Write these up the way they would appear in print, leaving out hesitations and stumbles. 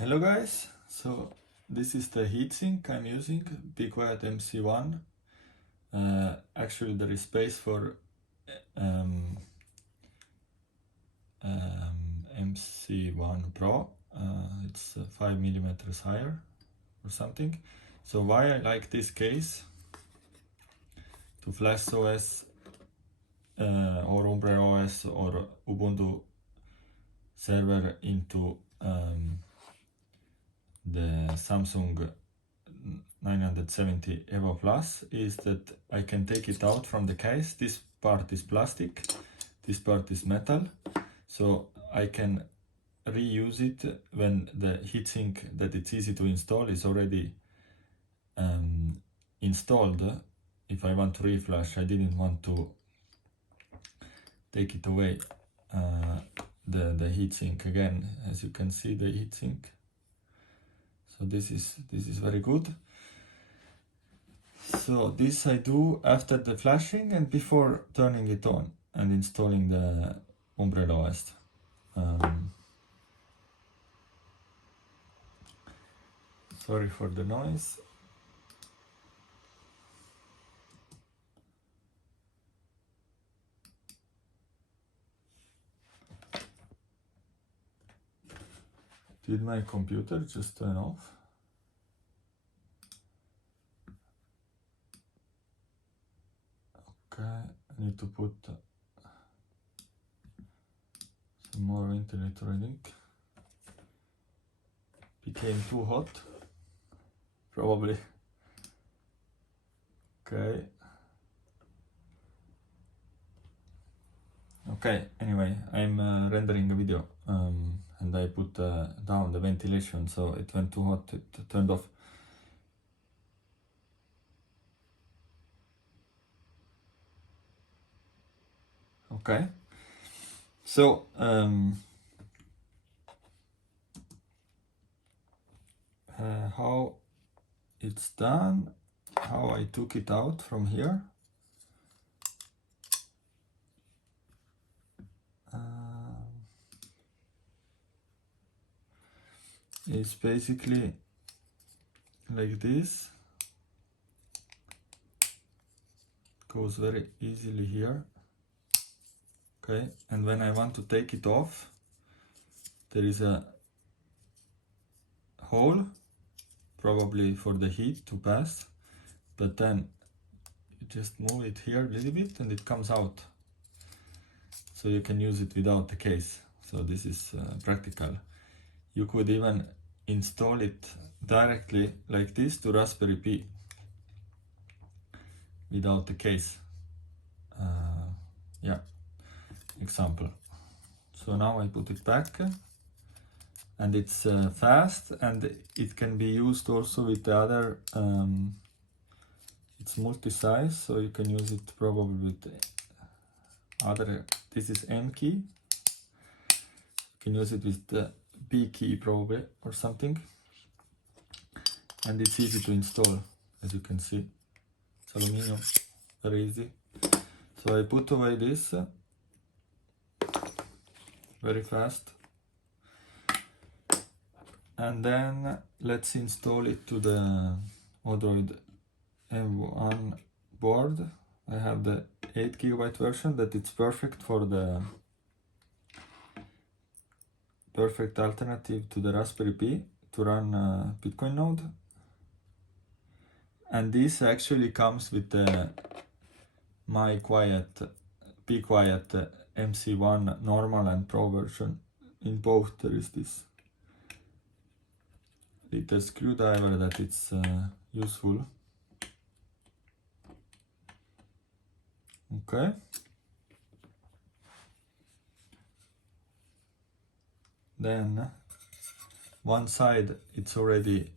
Hello guys, so this is the heatsink I'm using, Be Quiet MC1. Actually there is space for MC1 Pro, it's 5mm higher or something. So why I like this case to flash OS or Umbrella OS or Ubuntu Server into the Samsung 970 EVO Plus is that I can take it out from the case. This part is plastic, this part is metal, so I can reuse it when the heatsink that it's easy to install is already installed. If I want to reflash, I didn't want to take it away, the heatsink again. As you can see, the heatsink. So this is very good. So this I do after the flashing and before turning it on and installing the Umbrella OS. Sorry for the noise. Did my computer just turn off? Okay, I need to put some more internet running. Became too hot, probably. Okay. Okay, anyway, I'm rendering a video and I put down the ventilation, so it went too hot, it turned off. Okay, so how it's done, how I took it out from here. It's basically like this. Goes very easily here. Okay, and when I want to take it off, there is a hole, probably for the heat to pass, but then you just move it here a little bit and it comes out. So you can use it without the case. So this is practical. You could even install it directly like this to Raspberry Pi without the case. Yeah, example. So now I put it back and it's fast, and it can be used also with the other, it's multi-size, so you can use it probably with other. This is M-key. You can use it with the B-key probably or something, and it's easy to install, as you can see. It's aluminium, very easy. So I put away this very fast, and then let's install it to the Odroid M1 board. I have the 8GB version that it's perfect for the perfect alternative to the Raspberry Pi to run Bitcoin Node. And this actually comes with the Be Quiet MC1 normal and Pro version. In both there is this little screwdriver that it's useful. Okay. Then one side it's already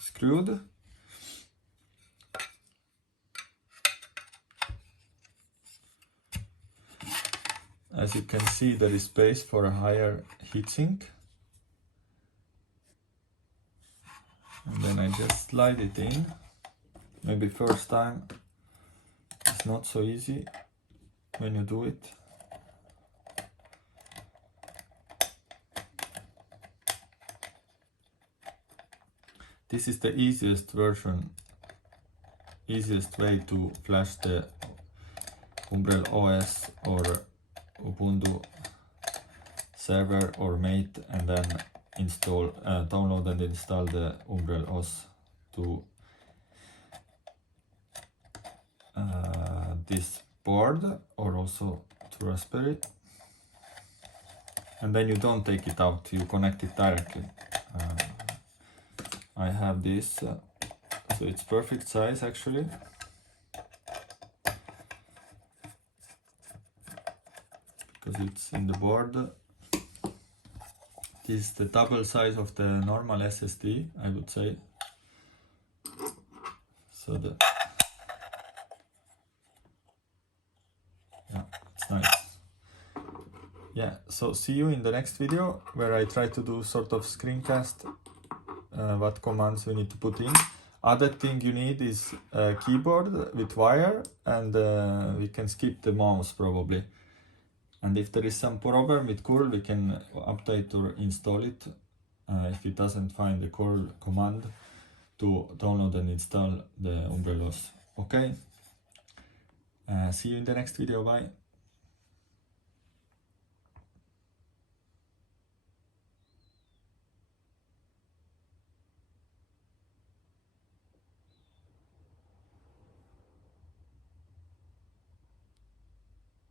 screwed. As you can see, there is space for a higher heatsink. And then I just slide it in. Maybe first time it's not so easy when you do it. this is the easiest version, easiest way to flash the Umbrel OS or Ubuntu Server or Mate, and then install, download and install the Umbrel OS to this board or also to Raspberry, and then you don't take it out, you connect it directly. I have this, so it's perfect size actually. Because it's in the board. This is the double size of the normal SSD, I would say. So yeah, it's nice. Yeah, so see you in the next video where I try to do sort of screencast what commands we need to put in. Other thing you need is a keyboard with wire, and we can skip the mouse probably. And if there is some problem with curl, we can update or install it if it doesn't find the curl command to download and install the Umbrel OS. Okay? See you in the next video. Bye.